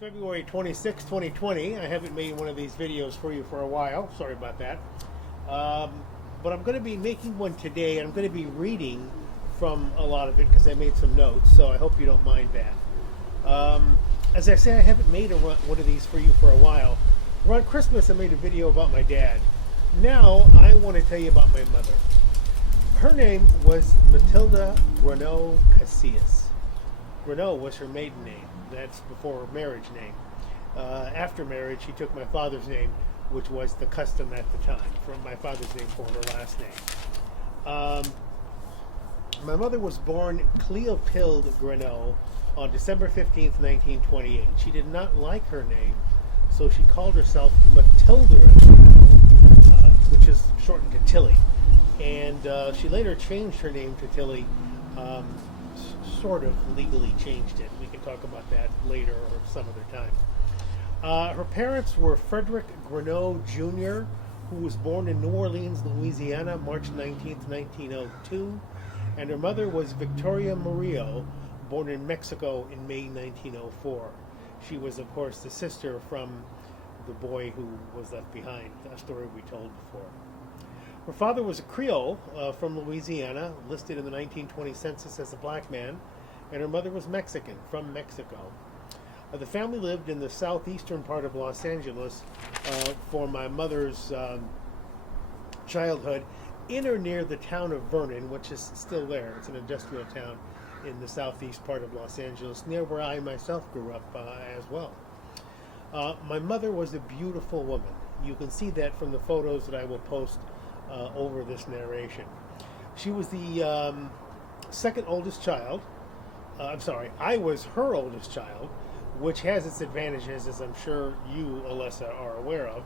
February 26, 2020. I haven't made one of these videos for you for a while. Sorry about that. But I'm going to be making one today, and I'm going to be reading from a lot of it because I made some notes, so I hope you don't mind that. As I say, I haven't made one of these for you for a while. Around Christmas, I made a video about my dad. Now, I want to tell you about my mother. Her name was Matilda Renaud Casillas. Renaud was her maiden name. That's before her marriage name. After marriage, she took my father's name, which was the custom at the time, from my father's name for her last name. My mother was born Cleophilde Renaud on December 15th, 1928. She did not like her name, so she called herself Matilda Renaud, which is shortened to Tilly. And she later changed her name to Tilly, sort of legally changed it. We can talk about that later or some other time. Her parents were Frederick Renaud Jr., who was born in New Orleans, Louisiana, March 19th, 1902. And her mother was Victoria Murillo, born in Mexico in May 1904. She was, of course, the sister from the boy who was left behind, a story we told before. Her father was a Creole from Louisiana, listed in the 1920 census as a black man, and her mother was Mexican, from Mexico. The family lived in the southeastern part of Los Angeles for my mother's childhood, in or near the town of Vernon, which is still there. It's an industrial town in the southeast part of Los Angeles, near where I myself grew up as well. My mother was a beautiful woman. You can see that from the photos that I will post over this narration. She was the second oldest child. I was her oldest child, which has its advantages, as I'm sure you, Alessa, are aware of,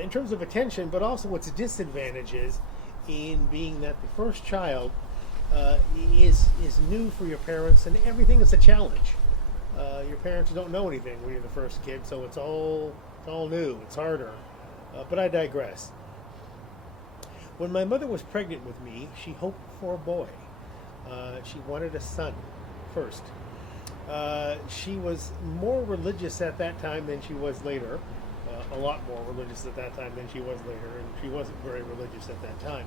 in terms of attention, but also its disadvantages in being that the first child is new for your parents, and everything is a challenge. Your parents don't know anything when you're the first kid, so it's all new. It's harder. But I digress. When my mother was pregnant with me, she hoped for a boy. She wanted a son first. She was more religious at that time than she was later. A lot more religious at that time than she was later, and she wasn't very religious at that time.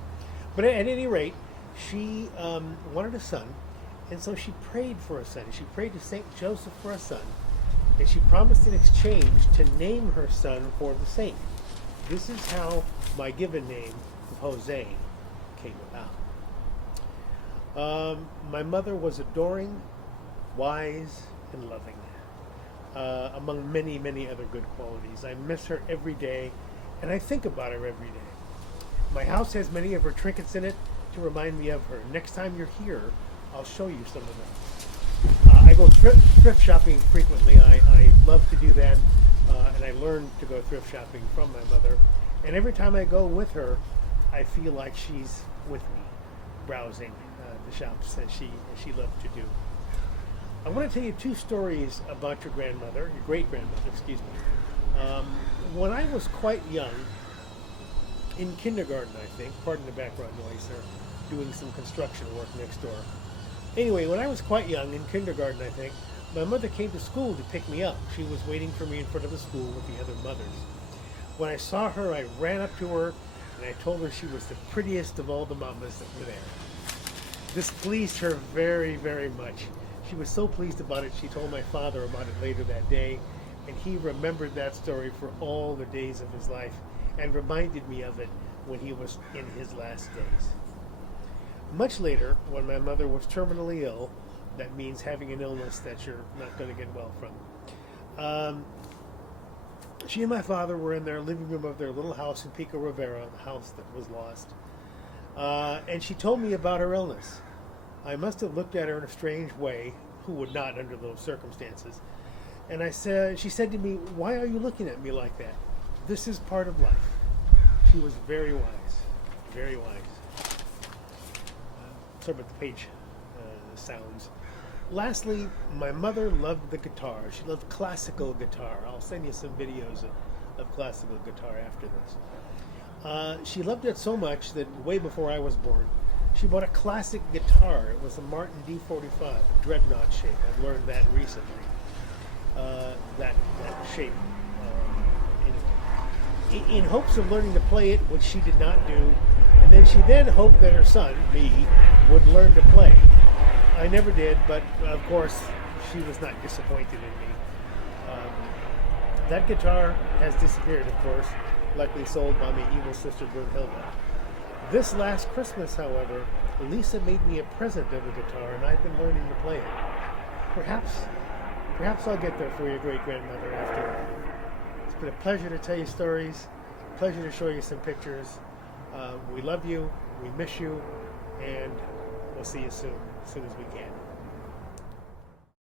But at any rate, she wanted a son, and so she prayed for a son. She prayed to Saint Joseph for a son, and she promised in exchange to name her son for the saint. This is how my given name, Jose, came about. My mother was adoring, wise, and loving, among many, many other good qualities. I miss her every day, and I think about her every day. My house has many of her trinkets in it to remind me of her. Next time you're here, I'll show you some of them. I go thrift shopping frequently. I love to do that, and I learned to go thrift shopping from my mother. And every time I go with her, I feel like she's with me, browsing the shops as she loved to do. I want to tell you two stories about your grandmother, your great-grandmother, excuse me. When I was quite young, in kindergarten, I think, pardon the background noise, they're doing some construction work next door. Anyway, when I was quite young, in kindergarten, I think, my mother came to school to pick me up. She was waiting for me in front of the school with the other mothers. When I saw her, I ran up to her, and I told her she was the prettiest of all the mamas that were there. This pleased her very, very much. She was so pleased about it, she told my father about it later that day, and he remembered that story for all the days of his life and reminded me of it when he was in his last days. Much later, when my mother was terminally ill, that means having an illness that you're not going to get well from, she and my father were in their living room of their little house in Pico Rivera, the house that was lost, and she told me about her illness. I must have looked at her in a strange way, who would not under those circumstances, and she said to me, "Why are you looking at me like that? This is part of life." She was very wise, very wise. Sorry about the page sounds. Lastly, my mother loved the guitar. She loved classical guitar. I'll send you some videos of classical guitar after this. She loved it so much that way before I was born, she bought a classic guitar. It was a Martin D45, a dreadnought shape. I've learned that recently. That shape. In hopes of learning to play it, which she did not do, and then she hoped that her son, me, would learn to play. I never did, but of course she was not disappointed in me. That guitar has disappeared, of course, likely sold by my evil sister Brunhilde. This last Christmas, however, Lisa made me a present of a guitar, and I've been learning to play it. Perhaps I'll get there for your great-grandmother after all. It's been a pleasure to tell you stories, a pleasure to show you some pictures. We love you, we miss you, and we'll see you soon as we can.